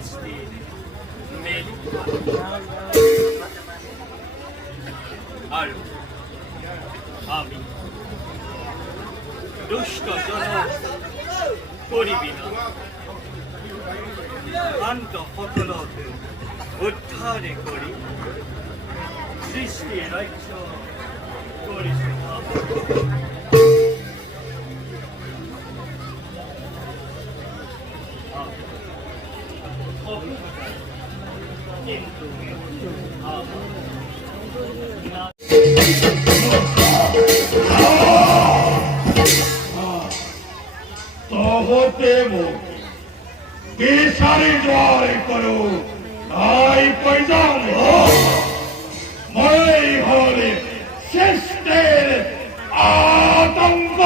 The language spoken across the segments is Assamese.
সৃষ্টির মেঘ আর আমি দুষ্ট জনক করিবি না শান্ত সকলকে উদ্ধারে করি সৃষ্টির রাজ্য করিস কিন্তু केसारी द्वार करो आई पैजाम मैं होले सिस्टर आतंक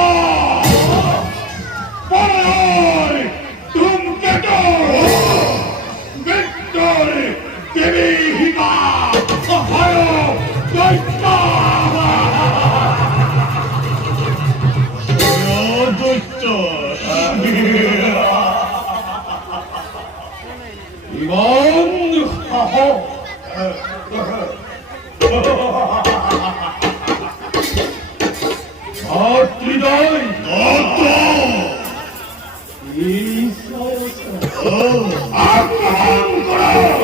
पर तुम केटो विक्टर देवी हिका भयो दैत्य Ivan Haho Atridai Atto Isa Akram Koro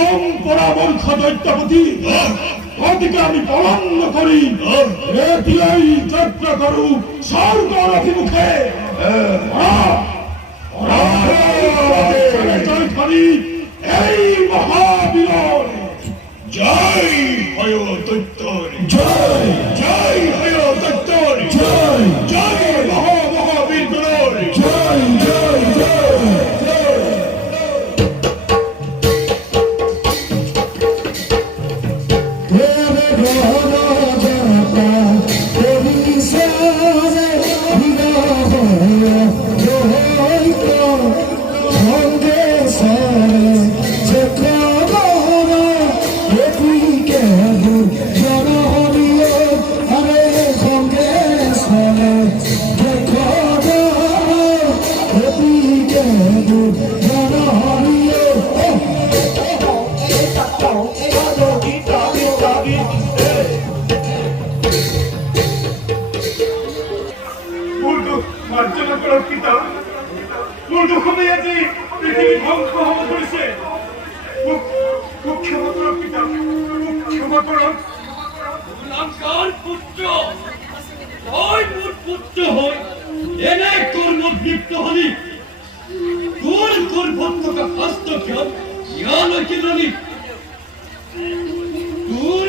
পৰম্পৰা বংশ দৈত্যপতি গতিকে আমি পলন্দ কৰি এতিয়াই যাত্ৰা কৰো স্বৰ্গৰ অভিমুখে জয় ধৰি এই মহাবীৰৰ জয় হয় দৈত্যৰ জয় জয় হয় দৈত্যৰ জয় জয় মহাবীৰৰ জয় জয় জয় মার্জনা করার পিতা মোর দুঃখমে আজি পৃথিবী ধ্বংস হব ধরিছে ক্ষমা করো পিতা ক্ষমা করো নামকার পুত্র ওই মোর পুত্র হই এনে কর্মত লিপ্ত হলি তোর গর্ভত্বকা হস্তক্ষেপ ইয়ান কিলনি তোর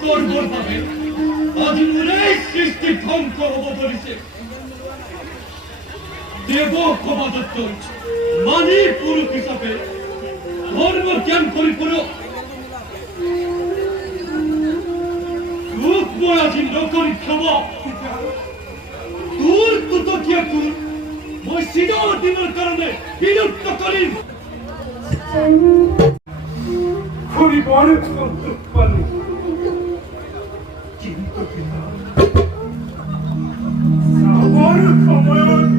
কর্মর ভাবে আজ মোরে সৃষ্টি ধ্বংস হব ধরিছে দেব ক্ষমাদত্ত মানি পুরুষ হিসাবে ধর্ম জ্ঞান করি পুরো রূপ মরাজি নকরি ক্ষমা তোর কুতকিয়া তোর মই সিধা দিনের কারণে বিলুপ্ত করি খুবই বড় সন্তোষ পালি কিন্তু পিতা আমার সময়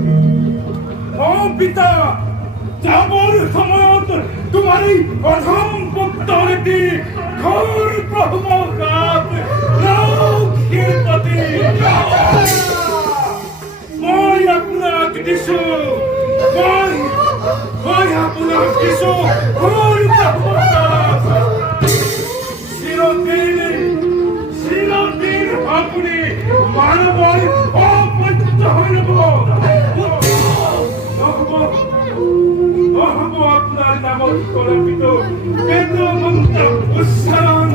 ও পিতা যাবর সময়ত তোমারি অধম পুত্রটি ঘোর ব্রহ্মঘাত লৌকির পতি মই আপনাক দিছো মই আপনাক দিছো ঘোর ব্রহ্মঘাত চিরদিন আপনি মানবর অপত্য হইব আপনার নামত কলপিত বেদমন্ত্র উচ্চারণ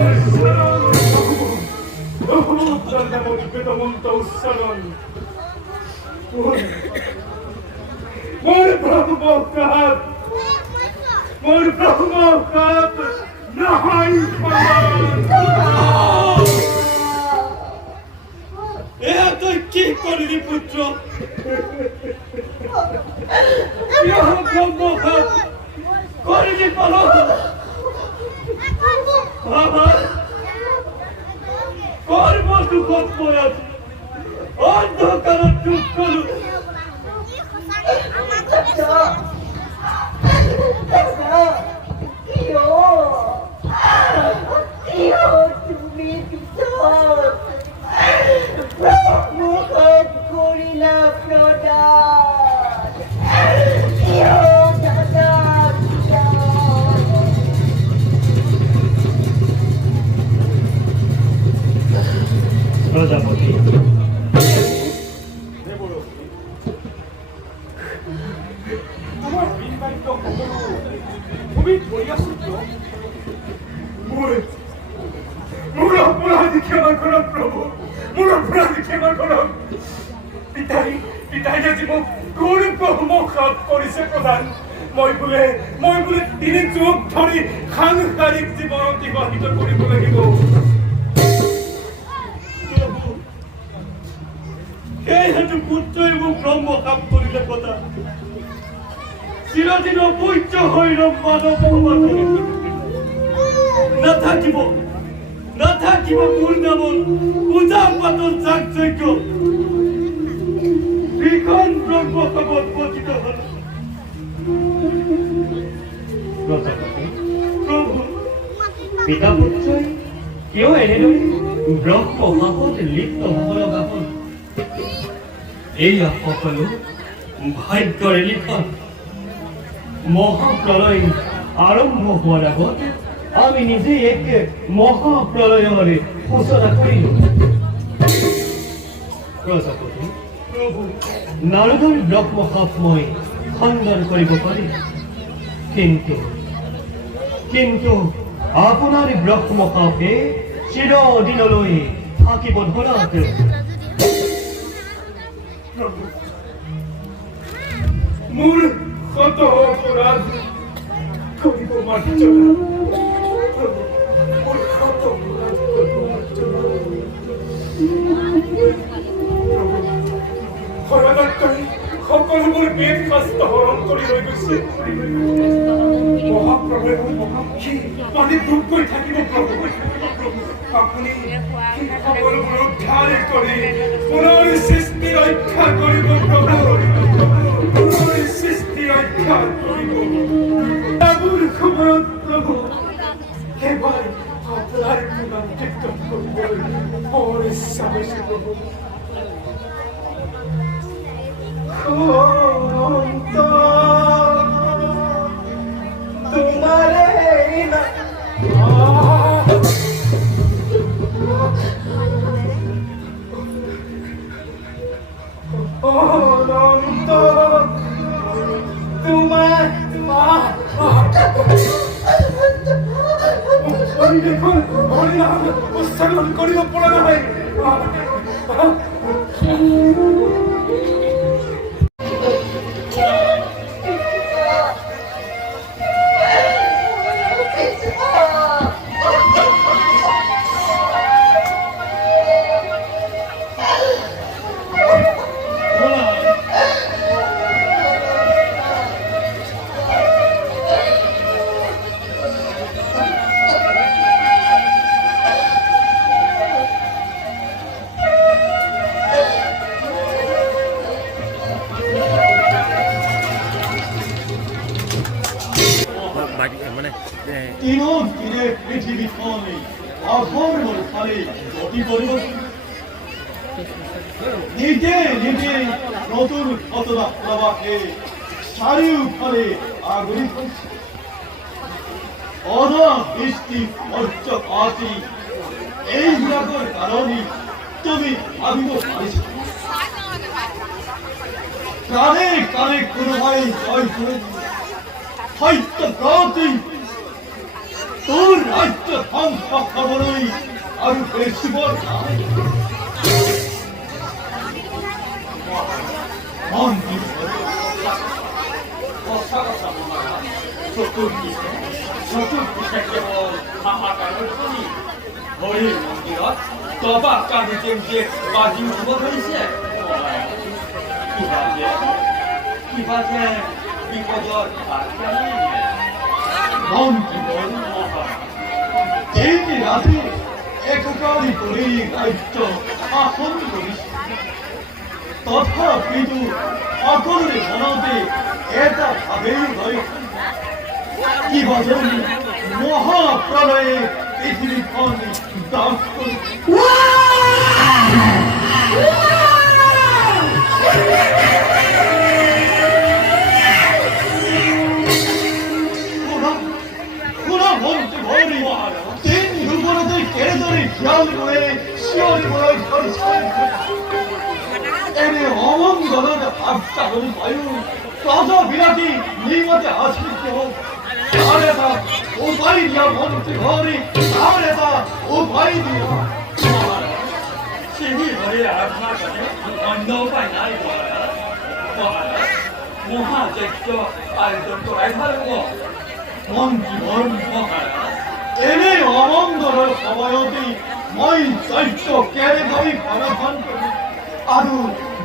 আপনার নামত বেদমন্ত্র উচ্চারণ মোর ব্রহ্মঘাত নাহাই এ তুই কি করলি পুত্র ব্রহ্মঘাত করলি পালন কর্ম দুঃখ পড়াত অন্ধকার চুপ করু তুমি ব্রহ্মঘাত করিলা প্রজাপতি আমার বিন্দারিত খুবই ধরিয়াসূত্র মোর অপরাধী ক্ষমা করো প্রভু মোর অপরাধী ক্ষমা করো পিতাই যে জীব ঘোর ব্রহ্মঘাত কৰিছে প্ৰধান মই বোলে তিনি যুগ ধৰি সাংসাৰিক জীৱন অতিবাহিত কৰিব লাগিব এই হেতু পুত্র এবং ব্রহ্ম কাম করিলে কথা চিরদিন পূজ্য হইল মানব না থাকিব মূল নামন পূজা পাতন যাগযজ্ঞ বিখন ব্রহ্ম খবর পতিত হল প্রভু পিতা পুত্রই কেউ এনেলৈ ব্ৰহ্ম মাহত লিপ্ত হব লগা হল এয়া সকলো ভাগ্যৰে লিখন মহাপ্ৰলয় আৰম্ভ হোৱাৰ আগত আমি নিজে এক মহাপ্ৰলয়ৰে সূচনা কৰিলোঁ। প্ৰজাপতি, নাৰদৰ ব্ৰহ্মশাপ মই খণ্ডন কৰিব পাৰিম, কিন্তু আপোনাৰ ব্ৰহ্মশাপে চিৰদিনলৈ থাকিব ধৰাত। মোৰ কত অপৰাধ কৰিব মাত্ৰ মোৰ কত অপৰাধ কৰিব মাত্ৰ হৰণাত্মই সকলোবোৰ বেদ শাস্ত্ৰ হৰণ কৰি লৈ গৈছে। মহাপ্ৰভুৱে সি মানে দুখ কৰি থাকিব প্ৰভু। আপুনি সকলোবোৰ উদ্ধাৰ কৰি পুনৰ সৃষ্টি ৰক্ষা কৰিব প্ৰভু। পুনৰ সৃষ্টি ৰক্ষা কৰিব মোৰ খবৰত প্ৰভু। এবাৰ আপোনাৰ গুণান কীৰ্তন কৰিবলৈ বৰ ইচ্ছা হৈছে প্ৰভু। तुम्हारे ना উচ্চাৰণ কৰিব পড়া নাই। দিনে পৃথিৱীখনে অধৰ্মৰ ফালে গতি কৰিব। নিজে নতুন ঘটনা প্ৰবাহে চাৰিওফালে আগুৰি গৈছে। অনাবৃষ্টি বজ্ৰপাতি এইবিলাকৰ কাৰণে তুমি ভাবিব পাৰিছা? কাণে কাণে কোনোবাই জয় কৰে সত্যব্ৰতী তোৰ ৰাজ্য ধ্বংস হ'বলৈ আৰু বেছিবৰ নাই। চতুৰ্দিশে কেৱল হাহাকাৰৰ ধ্বনি। হৰিৰ মন্দিৰত দবা কান্দি যেন বাজি উঠিব ধৰিছে। কিবা যে বিপদৰ দিন ৰাতি এককাৰী কৰি ৰাজ্য শাসন কৰিছে। তথাপিতো সকলোৰে মনতে এটা ভাৱেই ভয়, কিবা যেন মহাপ্ৰলয়ে পৃথিৱীখন দাস কৰি এনে অমঙ্গলের আস্থাগুলি বায়ু প্রজা বিরাটি নিমতে আশ্রিত হোক। আর এটা উপায় দিয়া মন্ত্রী ঘরে আর এটা উপায় দিয়া সেই হরে আরাধনা করে অন্য উপায় নাই। মহাযজ্ঞ আয়োজন করাই ভালো। মন্ত্রী এনে অমঙ্গলের সময়তে মই দায়িত্ব কেড়ে ধরি সমাধান করি আৰু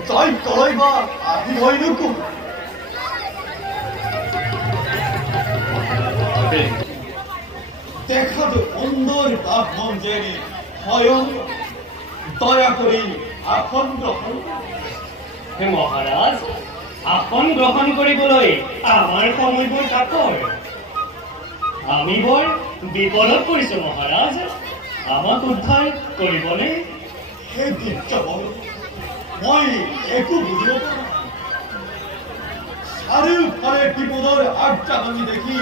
দায়িত্ব লইবা আহিবই নকো। দেখাতো সুন্দৰ ব্ৰাহ্মণ যেনে স্বয়ং দয়া কৰি আসন গ্ৰহণ। হে মহাৰাজ, আসন গ্ৰহণ কৰিবলৈ আমাৰ সময়বোৰ কাকৰ। আমি বৰ বিপদত পৰিছো মহাৰাজ, আমাক উদ্ধাৰ কৰিবনে? হে বিদ্যাবল, মই একো বুজিব পৰা নাই। চাৰিওফালে বিপদৰ আগজাননী দেখি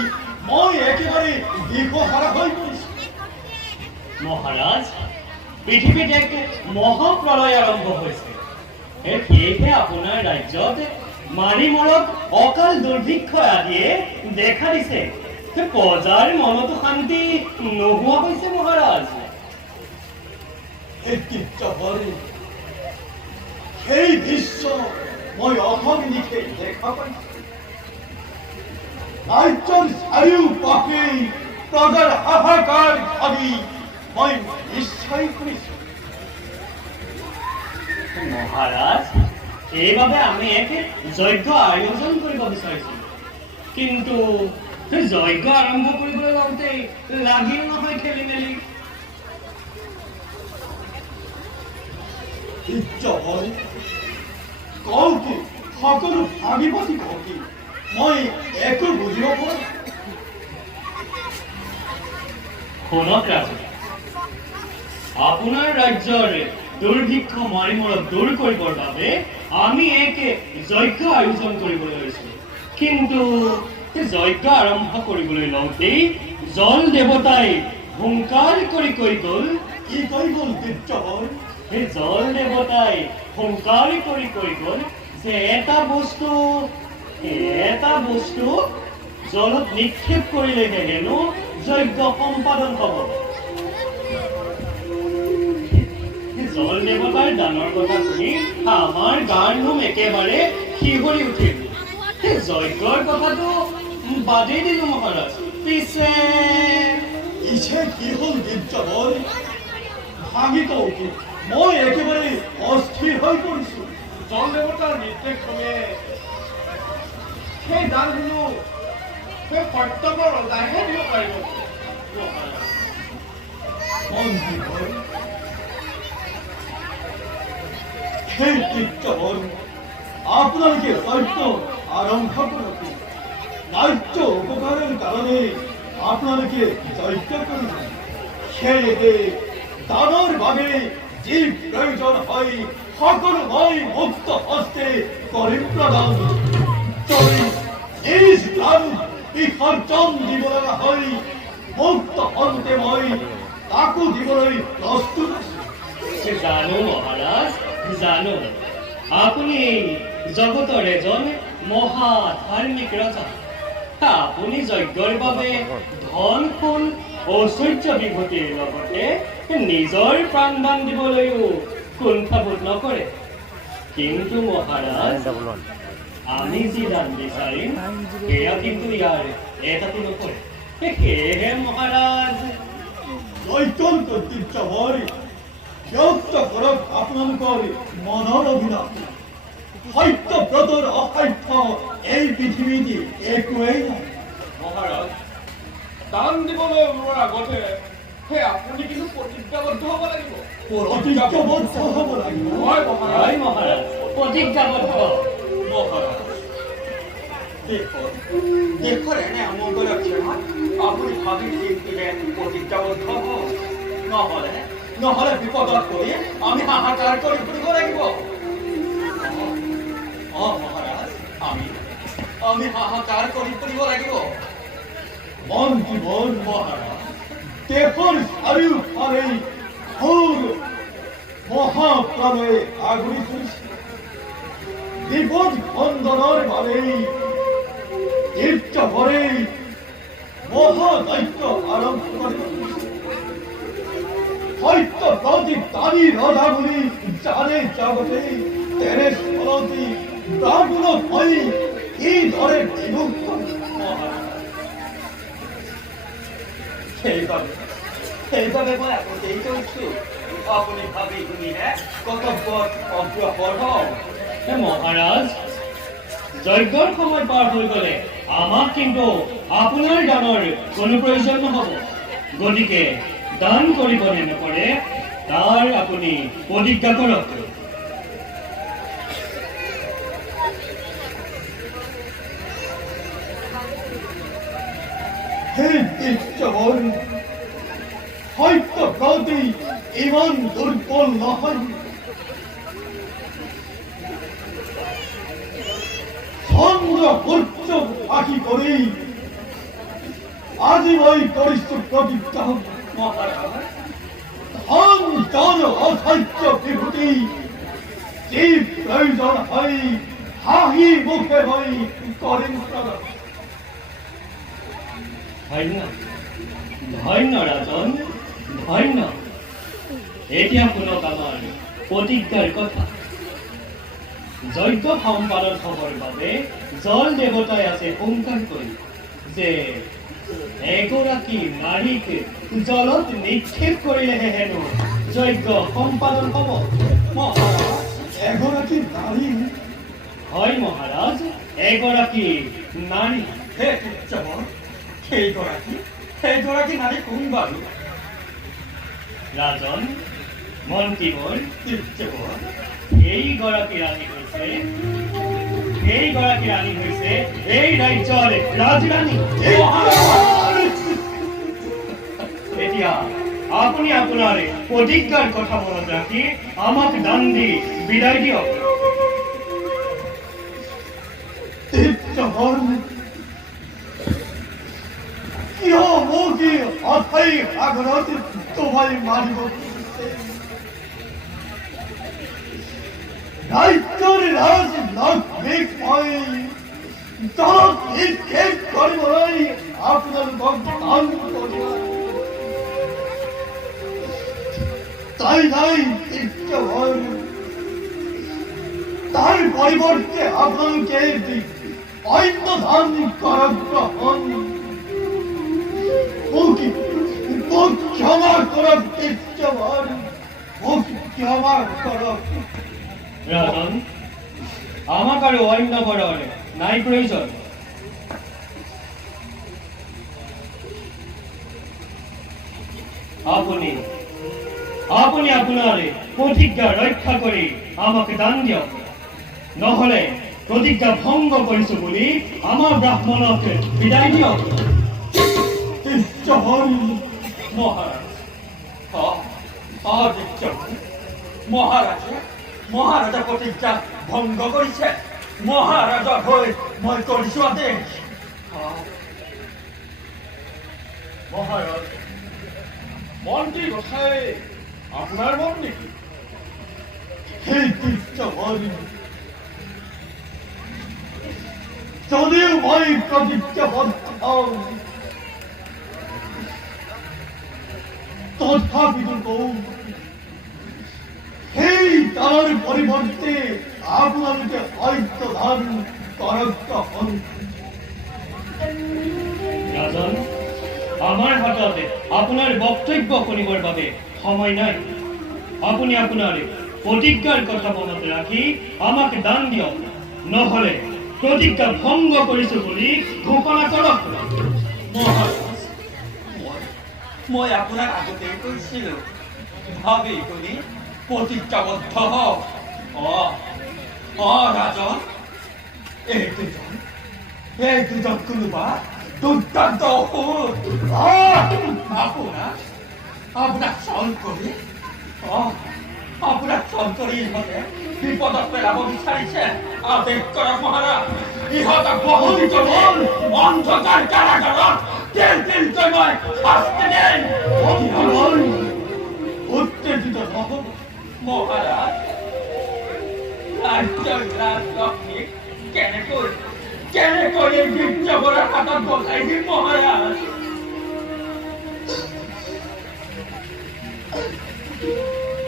মই একেবাৰে দিশহাৰা হৈ পৰিছোঁ। মহাৰাজ, পৃথিৱীত এক মহাপ্ৰলয় আৰম্ভ হৈছে। সেয়েহে আপোনাৰ ৰাজ্যত মাৰিমূৰত অকাল দুৰ্ভিক্ষ আদিয়ে দেখা দিছে। প্ৰজাৰ মনতো শান্তি নোহোৱা হৈছে মহাৰাজ। একেবাৰে সেই দৃশ্য মই অহৰ্নিশে দেখা পাইছোঁ। ৰাজ্যৰ চাৰিওপাশে প্ৰজাৰ হাহাকাৰ ভাবি মই নিশ্চয় কৰিছোঁ। মহাৰাজ, এইবাবে আমি এক যজ্ঞ আয়োজন কৰিব বিচাৰিছোঁ। কিন্তু যজ্ঞ আৰম্ভ কৰিবলৈ যাওঁতে লাগিল নহয় খেলি মেলি। ইচ্ছাবল কওঁকি সকলো ভাগি পাতি কওঁকি মই একো বুজিব পৰা নাই। শুনক ৰাজা, আপোনাৰ ৰাজ্যৰ দুৰ্ভিক্ষ মাৰিমূৰত দূৰ কৰিবৰ বাবে আমি এক যজ্ঞ আয়োজন কৰিবলৈ লৈছোঁ। কিন্তু যজ্ঞ আৰম্ভ কৰিবলৈ লওঁতেই জল দেৱতাই হুংকাৰ কৰি কৈ গ'ল। কি কৈ গ'ল ইচ্ছাবল? সেই জল দেৱতাই হুংকাৰ কৰি কৈ গ'ল যে এটা বস্তু জলত নিক্ষেপ কৰিলেহে হেনো যজ্ঞ সম্পাদন হ'ব। জল দেৱতাৰ দানৰ কথা শুনি আমাৰ গাৰ নোম একেবাৰে শিহৰি উঠিল। যজ্ঞৰ কথাটো বাদেই দিলো মহাৰাজ। পিছে কি হ'ল ইচ্ছাবল? ভাগি কওঁকি মই একেবাৰে অস্থিৰ হৈ পৰিছোঁ। জল দেৱতাৰ নিৰ্দেশ ক্ৰমে সেই দানসমূহ সেই কৰ্তব্য ৰজাইহে দিব পাৰিব। মন্ত্ৰীগণ, সেই ইচ্ছাবল আপোনালোকে যজ্ঞ আৰম্ভ কৰক। ৰাজ্য উপকাৰৰ কাৰণে আপোনালোকে যজ্ঞ কৰিব। সেয়েহে দানৰ বাবে যি প্ৰয়োজন হয় সকলো মই মুক্ত হস্তে কৰিম প্ৰদান। যদি নিজ দান বিসৰ্জন দিব লগা হয় মুক্ত হস্তে মই তাকো দিবলৈ প্ৰস্তুত আছোঁ। জানো মহাৰাজ, জানো আপুনি জগতৰ এজন মহা ধাৰ্মিক ৰজা। আপুনি যজ্ঞৰ বাবে ধন সোণ ঐশ্বৰ্য বিভূতিৰ লগতে নিজৰ প্ৰাণদান দিবলৈও কুণ্ঠাবোধ নকৰে। কিন্তু মহাৰাজ, আমি যি দান বিচাৰিম সেয়া কিন্তু ইয়াৰ এটাতো নকৰে। সেয়েহে মহাৰাজ, অত্যন্ত ইচ্ছাবল ব্যক্ত কৰক আপোনালোকৰ মনৰ অভিলাষ। সত্যব্ৰতৰ অসাধ্য এই পৃথিৱীত একোৱেই নাই। মহাৰাজ, দান দিবলৈ ওলোৱাৰ আগতে সেই আপুনি কিন্তু প্ৰতিজ্ঞাবদ্ধ হ'ব লাগিব। প্ৰতিজ্ঞাবদ্ধ হ'ব লাগিব। হয় মহাৰাজ। হয় মহাৰাজ, প্ৰতিজ্ঞাবদ্ধ। মহাৰাজ, দেশৰ এনে অমংগল ক্ষণত আপুনি ভাবি চিন্তিলে প্ৰতিজ্ঞাবদ্ধ হওক। নহ'লে বিপদত পৰি আমি হাহাকাৰ কৰি ফুৰিব লাগিব। মহাৰাজ, আমি হাহাকাৰ কৰি ফুৰিব লাগিব। মন্ত্ৰীগণ, মহাৰাজ, দেশৰ চাৰিওফালে ঘোৰ মহাপ্ৰলয়ে আগুৰি ধৰিছে। বিপদ খণ্ডনৰ বাবেই ইচ্ছাবলে মহাযজ্ঞ আৰম্ভ কৰিব। সত্যব্ৰতী দানী ৰজা বুলি জানে জগতে, তেনেস্থলতে ব্ৰাহ্মণ হৈ কিদৰে বিমুক্ত? সেইবাবে মই আগতেই কৈছোঁ আপুনি ভাবি শুনিহে কৰ্তব্যত অগ্ৰসৰ হওক। মহাৰাজ, যজ্ঞৰ সময় পাৰ হৈ গ'লে আমাক কিন্তু আপোনাৰ দানৰ কোনো প্ৰয়োজন নহ'ব। গতিকে দান কৰিব নে নকৰে তাৰ আপুনি প্ৰতিজ্ঞা কৰক। হে ইচ্ছাবল, সত্যব্ৰতী ইমান দুৰ্বল নহয়। চন্দ্ৰ সূৰ্য আহি কৰি আজি মই কৰিছো প্ৰতিজ্ঞা মহাৰাজ ধন জন অসাধ্য বিভূতি যি প্ৰয়োজন হয় হাঁহি মুখে হৈ কৰিম প্ৰদান ধন্য ধন্য ৰাজন ধন্য এতিয়া শুনক আমাৰ প্ৰতিজ্ঞাৰ কথা যজ্ঞ সম্পাদন হ'বৰ বাবে জল দেৱতাই আছে সংকাৰ কৰি যে এগৰাকী নাৰীক জলত নিক্ষেপ কৰিলেহে হেনো যজ্ঞ সম্পাদন হ'ব মহাৰাজ এগৰাকী নাৰী হয় মহাৰাজ এগৰাকী নাৰী হে কিচ্ছবৰ সেইগৰাকী নাৰী কোন বাৰু ৰাজন মন্ত্ৰীবৰ কিচ্ছবৰ এইগৰাকী ৰাণী হৈছে এই ৰাজ্যৰ ৰাজৰাণী এতিয়া আপুনি আপোনাৰ প্ৰতিজ্ঞাৰ কথা মনত ৰাখি আমাক দান দি বিদায় দিয়ক তীৰ্থহৰ কিয় মোক অথাই সাগৰত ডুবাই মাৰিব ৰাজ্যৰ ৰাজ লক্ষ্মীক মই জলত নিক্ষেপ কৰিবলৈ আপোনালোকক দান কৰিব তাই নাই তীৰ্থহৰ তাৰ পৰিবৰ্তে আপনাকে অন্য ধান গ্ৰহণ ক্ষমা কৰাৰ ইচ্ছাবাৰ ক্ষমা কৰাৰ ৰাজন আমাক আৰু অন্য বৰৰ নাই প্ৰয়োজন আপুনি আপুনি আপোনাৰ প্ৰতিজ্ঞা ৰক্ষা কৰি আমাক দান দিয়ক নহলে প্ৰতিজ্ঞা ভংগ কৰিছো বুলি আমাৰ ব্ৰাহ্মণক বিদায় দিয়ক ইচ্ছাবাৰ মহাৰাজ মহাৰাজে মহাৰাজা প্ৰতিজ্ঞা ভঙ্গ কৰিছে মহাৰাজা হৈ মই কৰিছো আদেশ মহাৰাজ মন্ত্ৰী কথাই আপোনাৰ মন নেকি সেই ইচ্ছাবাৰ যদিও মই প্ৰতিজ্ঞাবদ্ধ তথাপিতো সেই তাৰ পৰিবৰ্তে আপনাদেৰকে হয়ত ধান কৰক্ত হন ৰাজন আমাৰ হাতত আপোনাৰ বক্তব্য শুনিবৰ বাবে সময় নাই আপুনি আপোনাৰ প্ৰতিজ্ঞাৰ কথা মনত ৰাখি আমাক দান দিয়ক নহলে প্ৰতিজ্ঞা ভংগ কৰিছো বুলি ঘোষণা কৰক মহাৰাজ মই আপোনাক আগতেই কৈছিলো ভাবি শুনি প্ৰতিজ্ঞাবদ্ধ হওক ৰাজন এই দুজন কোনোবা দুৰ্দান্ত অসুৰ আপোনাক চল কৰি ইহঁতে বিপদত পেলাব বিচাৰিছে আদেশ কৰক মহাৰাজ ইহঁতক বহুত অন্ধকাৰ কাৰাগাৰত তিলকৈ মই শাস্তি দিম উত্তেজিত হব মহাৰাজ ৰাজ্যৰ ৰাজলক্ষ্মীক কেনেকৈ এই বীৰ্যবৰৰ হাতত বচাই দিম মহাৰাজ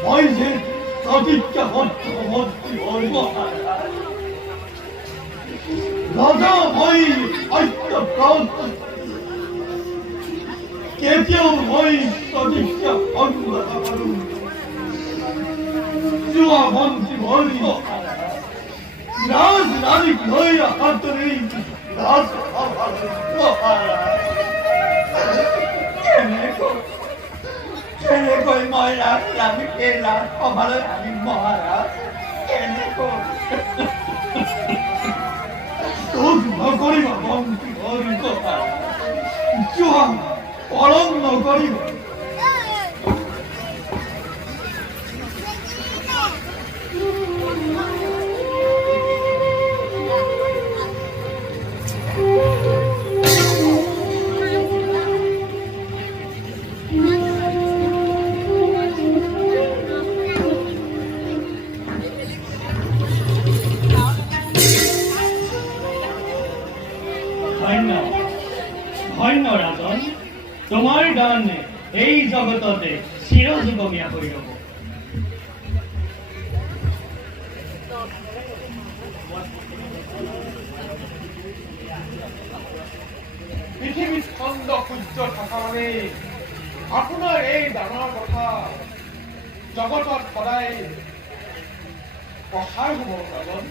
মই যে প্ৰতিজ্ঞাবদ্ধ মন্ত্ৰী হল মহাৰাজ ৰজা মই সত্যব্ৰত কেতিয়াও মই প্ৰতিজ্ঞা ভংগ নকৰো যোৱা মন্ত্ৰী হল ৰাজ ৰাণীক লৈ হাতৰে ৰাজ কেনেকৈ মই ৰাজৰাণীক এই ৰাজসভালৈ আনিম মহাৰাজ কেনেকৈ তোক নকৰিবা মন্ত্ৰী হল যোৱা পলম নকৰিবা তোমাৰ দান এই জগততে চিৰযুগমীয়া হৈ ৰ'ব। পৃথিৱীত চন্দ্ৰ সূৰ্য থকা মানে আপোনাৰ এই দানৰ কথা জগতত সদায় প্ৰসাৰ হ'ব ৰাজন।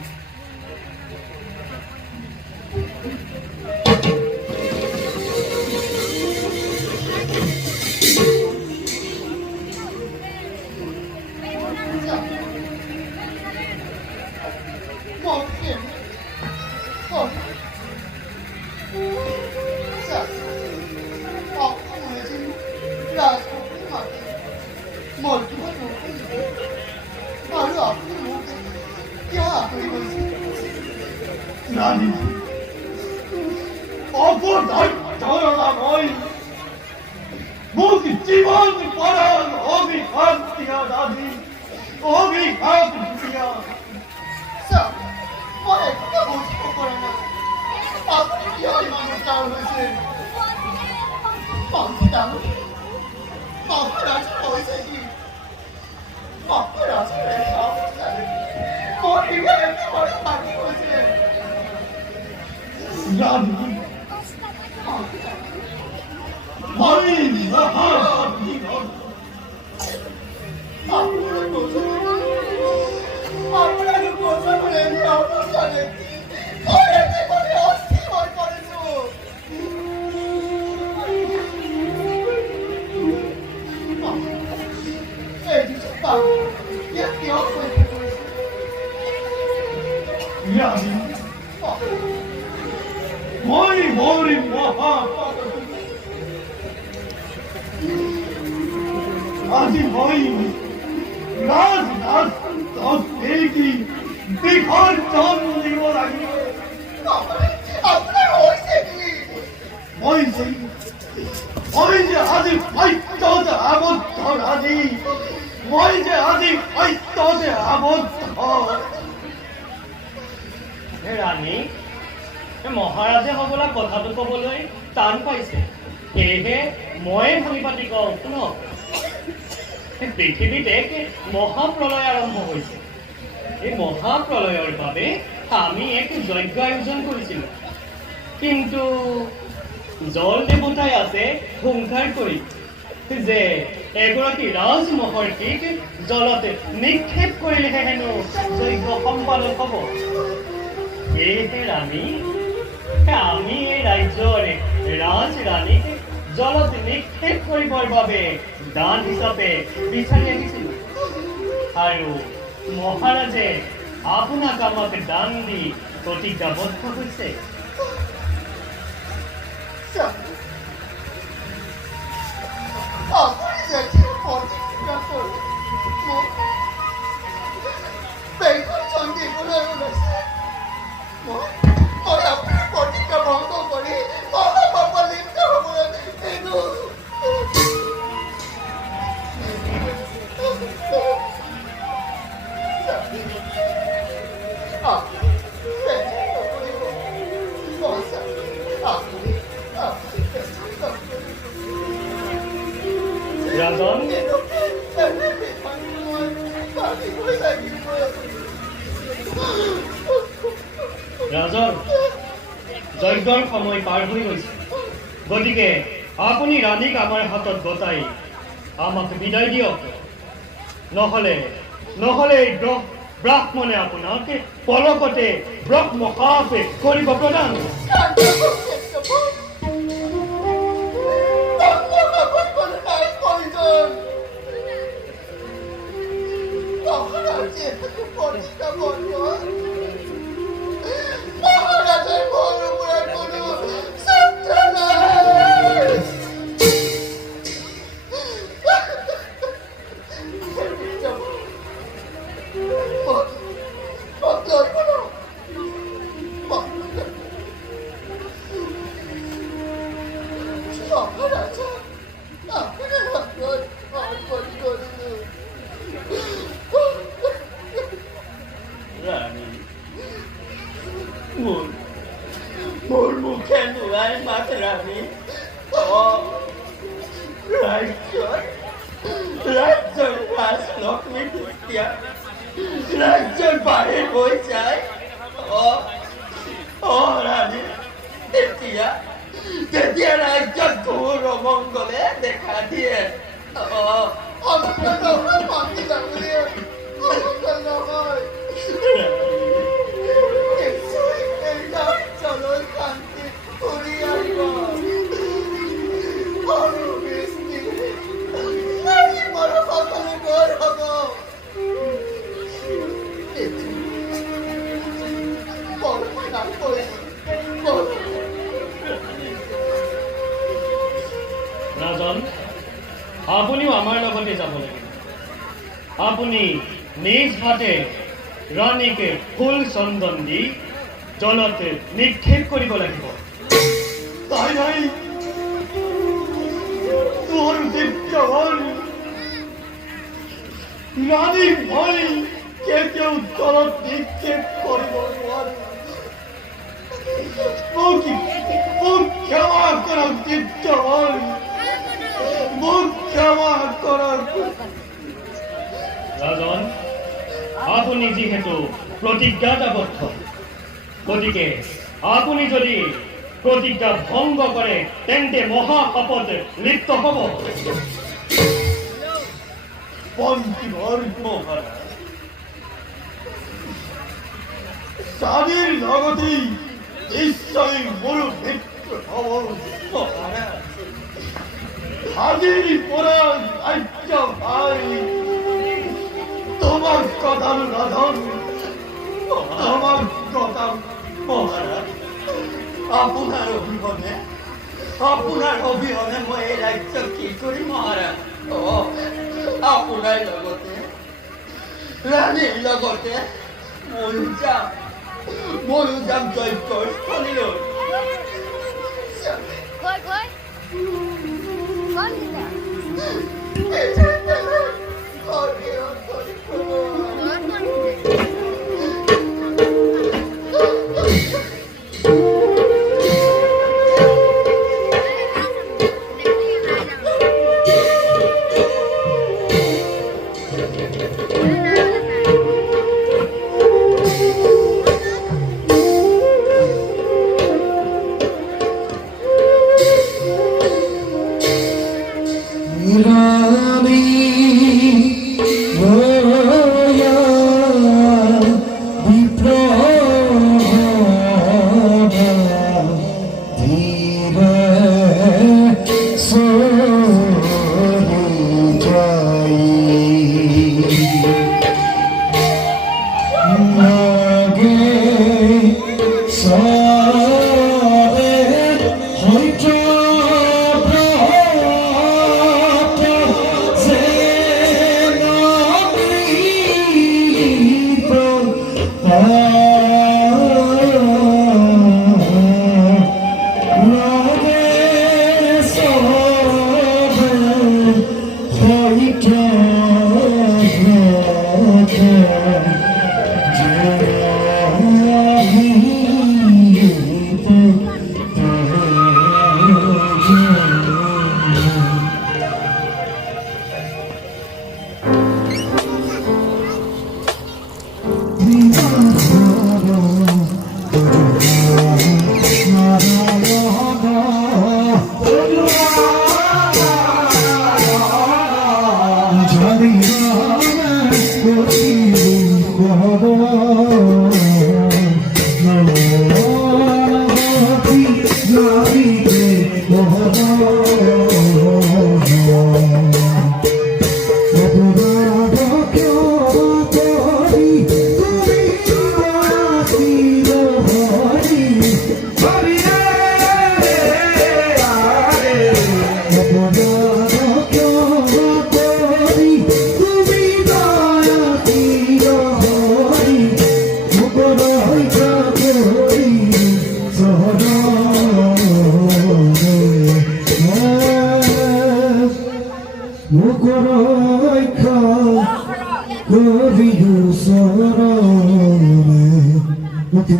রানী অপদার্থরা নয় মুখ জীবন পরাণ অভিঘাত দিয়া দাদি অভিঘাত দিয়া রানী আমি মহাবিঘ্ন রানী মই মরি মহাপাপ আজি মই রাজ রাজ দেখি বিসর্জন দিব লাগিব মই যে আজি সত্যতে আবদ্ধ রানী মই যে আজি সত্যতে আবদ্ধ হে ৰাণী, মহাৰাজে হ'বলা কথাটো ক'বলৈ টান পাইছে, সেয়েহে ময়ে ভাঙি পাতি কওঁ শুনক। পৃথিৱীত এক মহাপ্ৰলয় আৰম্ভ হৈছে। এই মহাপ্ৰলয়ৰ বাবে আমি এক যজ্ঞ আয়োজন কৰিছিলোঁ, কিন্তু জল দেৱতাই আছে হুংকাৰ কৰি যে এগৰাকী ৰাজমহৰ্ষিক জলতে নিক্ষেপ কৰিলেহে হেনো যজ্ঞ সম্পাদন হ'ব। সেয়েহে আমি এই ৰাজ্যৰ ৰাজৰাণীক জলত নিক্ষেপ কৰিবৰ বাবে দান হিচাপে বিচাৰি আহিছিলোঁ, আৰু মহাৰাজে আপোনাক আমাক দান দি প্ৰতিজ্ঞাবদ্ধ হৈছে। ৰাজন, ৰাজন, যজ্ঞৰ সময় পাৰ হৈ গৈছে, গতিকে আপুনি ৰাণীক আমাৰ হাতত গতাই আমাক বিদায় দিয়ক, নহ'লে ব্ৰাহ্মণে আপোনাক পলকতে ব্ৰহ্মশাপ কৰিব প্ৰদান। মোৰ মুখে নোলাই মাত ৰাণী, যেতিয়া ৰাজ্যৰ বাহিৰ হৈ যায় ৰাণী তেতিয়া তেতিয়া ৰাজ্যত ঘোৰ অমংগলে দেখা দিয়ে ৰাজন, আপুনিও আমাৰ লগতে যাব লাগিব। আপুনি নিজ হাতে ৰাণীকে ফুল চন্দন দি জলতে নিক্ষেপ কৰিব লাগিব। তাই নাই তোর বিদ্যমান রানী মই কেউ জলত নিক্ষেপ করিব মুখ ক্ষমা করা বিদ্যমান মুখ ক্ষমা করা ৰাজন, আপুনি যিহেতু প্ৰতিজ্ঞাবদ্ধ, গতিকে আপুনি যদি প্ৰতিজ্ঞা ভংগ কৰে তেন্তে মহাপাপত লিপ্ত হ'ব। পঞ্চমর মহারাজ স্বামীর লগতে নিশ্চয় মোর মিত্র হব মহারাজ হাজির পরা রাজ্য ভাই তোমার কথা রাধন তোমার কথা মহারাজ আপোনাৰ অবিহনে মই এই ৰাজ্য কি কৰিম মহাৰাজ আপোনাৰ লগতে ৰাণীৰ লগতে ময়ো যাম যজ্ঞৰ স্থলীলৈ Koi, koi. Con gì vậy? Con gì vậy?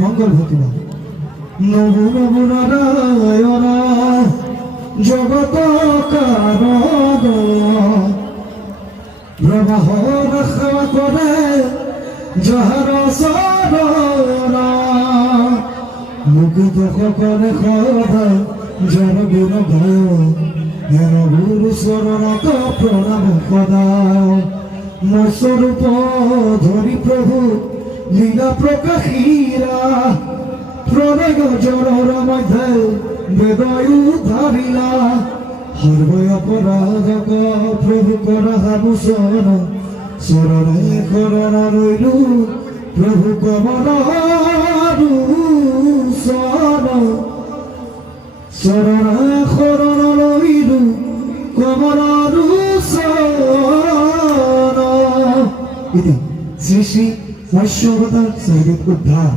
মঙ্গল ভতিমা নবু নবু নারায়ণ জগত কারণ প্রবাহর সেৱা কৰে যাহাৰ চৰণ মুকুত কৰে সদা যাৰ গুণ গায় হেন গুৰু চৰণত প্ৰণাম সদা মোৰ স্বৰূপ ধৰি প্ৰভু লীলা প্ৰকাশীৰা প্ৰণয় জড়ৰ মধ্যে বেদয়ু ধাৰিলা সৰ্বই অপৰাধক প্ৰভু কৰা মোচন চৰণে শৰণ ৰৈলো প্ৰভু কমলাৰু চৰণে শৰণ ৰৈলো কমলাৰু এতিয়া শ্ৰী শ্ৰী ঐশ্বৰতাৰ চাৰিবেদ উদ্ধাৰ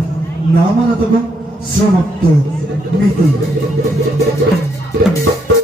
নামানাতকম সমাপ্ত নীতি